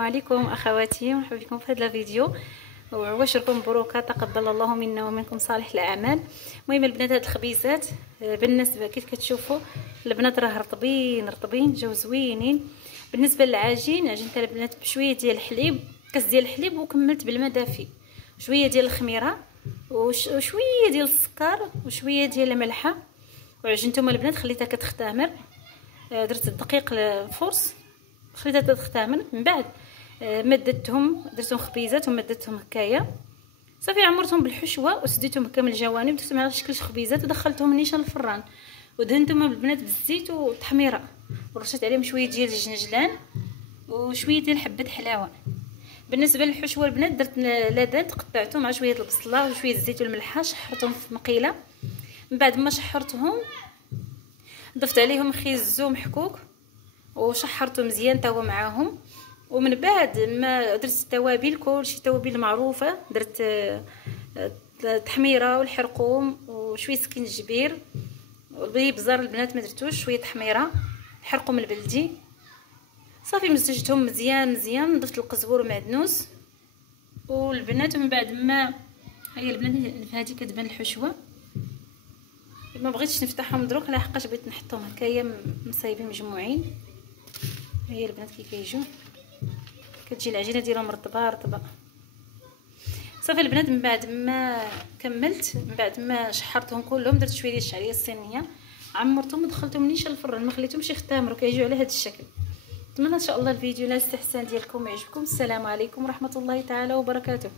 عليكم اخواتي، مرحبا بكم في هذا الفيديو. وعواشركم مبروكه، تقبل الله منا ومنكم صالح الاعمال. المهم البنات، هاد الخبيزات بالنسبه كيف كتشوفوا البنات راه رطبين جاو زوينين. بالنسبه للعجين، عجنت البنات بشويه ديال الحليب، كاس ديال الحليب، وكملت بالماء دافي، شويه ديال الخميره وشويه ديال السكر وشويه ديال الملحه. وعجنتهم البنات، خليتها كتختمر. درت الدقيق الفرص، خليتها تختمر. من بعد مددتهم، درتهم خبيزات ومددتهم هكايا صافي. عمرتهم بالحشوه وسديتهم هكا من الجوانب، درتهم على شكل خبيزات ودخلتهم نيشان الفران. ودهنتهم البنات بالزيت والتحميره، ورشيت عليهم شويه ديال الجنجلان وشويه ديال حبه حلاوه. بالنسبه للحشوه البنات، درت لادان تقطعتهم مع شويه البصله وشويه الزيت والملحه، شحرتهم في مقيله. من بعد ما شحرتهم ضفت عليهم خيزو محكوك وشحرته مزيان تا هو معاهم. ومن بعد ما درت التوابل، كلشي توابل معروفه، درت التحميره والحرقوم وشويه سكينجبير والبزار البنات ما درتوش، شويه تحميره، الحرقوم البلدي صافي. مزجتهم مزيان ضفت القزبور ومعدنوس والبنات. ومن بعد ما هي البنات هذه كتبان الحشوه، ما بغيتش نفتحهم دروك لحقاش بغيت نحطهم هكايا مصايبين مجموعين. هي البنات كي كيجيو كتجي العجينه ديالهم رطبه صافي البنات. من بعد ما كملت، من بعد ما شحرتهم كلهم، درت شويه ديال الشعريه الصينيه، عمرتهم ودخلتهم نيشان الفران، ما خليتهمش يختمروا، كيجيو على هذا الشكل. نتمنى ان شاء الله الفيديو نال الاستحسان ديالكم ويعجبكم. السلام عليكم ورحمه الله تعالى وبركاته.